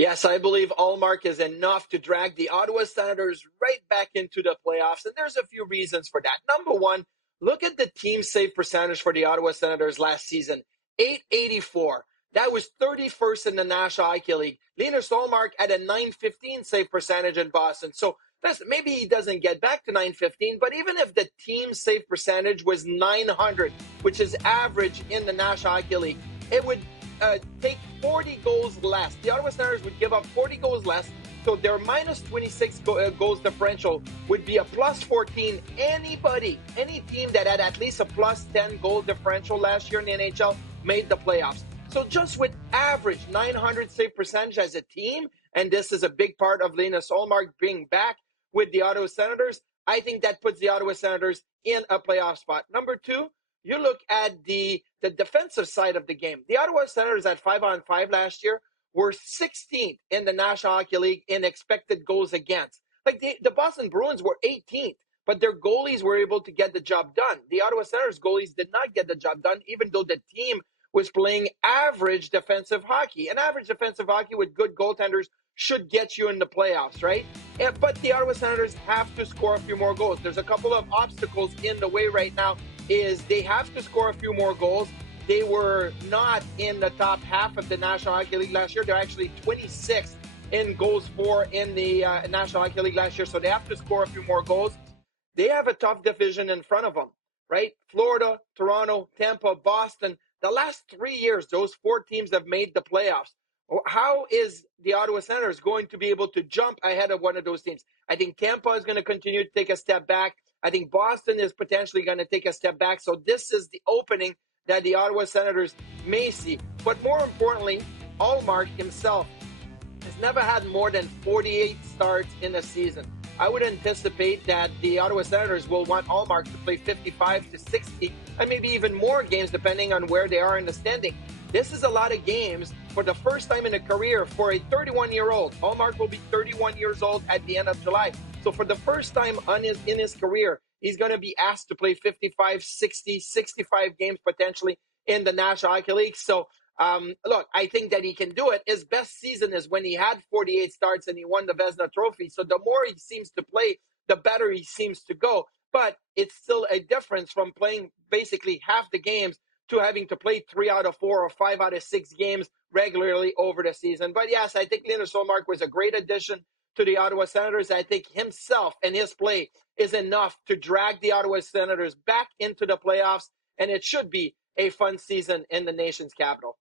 Yes, I believe Ullmark is enough to drag the Ottawa Senators right back into the playoffs, and there's a few reasons for that. Number one, look at the team save percentage for the Ottawa Senators last season, 884. That was 31st in the National Hockey League. Linus Ullmark had a 915 save percentage in Boston. So maybe he doesn't get back to 915, but even if the team save percentage was 900, which is average in the National Hockey League, it would take 40 goals less. The Ottawa Senators would give up 40 goals less, so their minus 26 goals differential would be a plus 14. Any team that had at least a plus 10 goal differential last year in the NHL made the playoffs. So just with average 900 save percentage as a team, and this is a big part of Linus Ullmark being back with the Ottawa Senators, I think that puts the Ottawa Senators in a playoff spot. Number two, you look at the defensive side of the game. The Ottawa Senators at 5-on-5 last year were 16th in the National Hockey League in expected goals against. Like the Boston Bruins were 18th, but their goalies were able to get the job done. The Ottawa Senators goalies did not get the job done, even though the team was playing average defensive hockey. And average defensive hockey with good goaltenders should get you in the playoffs, right? But the Ottawa Senators have to score a few more goals. There's a couple of obstacles in the way right now. Is they have to score a few more goals. They were not in the top half of the National Hockey League last year. They're actually 26th in goals for in the National Hockey League last year, so they have to score a few more goals. They have a tough division in front of them, right? Florida, Toronto, Tampa, Boston. The last 3 years, those four teams have made the playoffs. How is the Ottawa Senators going to be able to jump ahead of one of those teams? I think Tampa is going to continue to take a step back. I think Boston is potentially going to take a step back. So this is the opening that the Ottawa Senators may see. But more importantly, Ullmark himself has never had more than 48 starts in a season. I would anticipate that the Ottawa Senators will want Ullmark to play 55 to 60 and maybe even more games depending on where they are in the standing. This is a lot of games for the first time in a career for a 31-year-old. Ullmark will be 31 years old at the end of July. So for the first time in his career, he's going to be asked to play 55, 60, 65 games potentially in the National Hockey League. So look, I think that he can do it. His best season is when he had 48 starts and he won the Vezina Trophy. So the more he seems to play, the better he seems to go. But it's still a difference from playing basically half the games to having to play 3 out of 4 or 5 out of 6 games regularly over the season. But yes, I think Linus Ullmark was a great addition to the Ottawa Senators. I think himself and his play is enough to drag the Ottawa Senators back into the playoffs, and it should be a fun season in the nation's capital.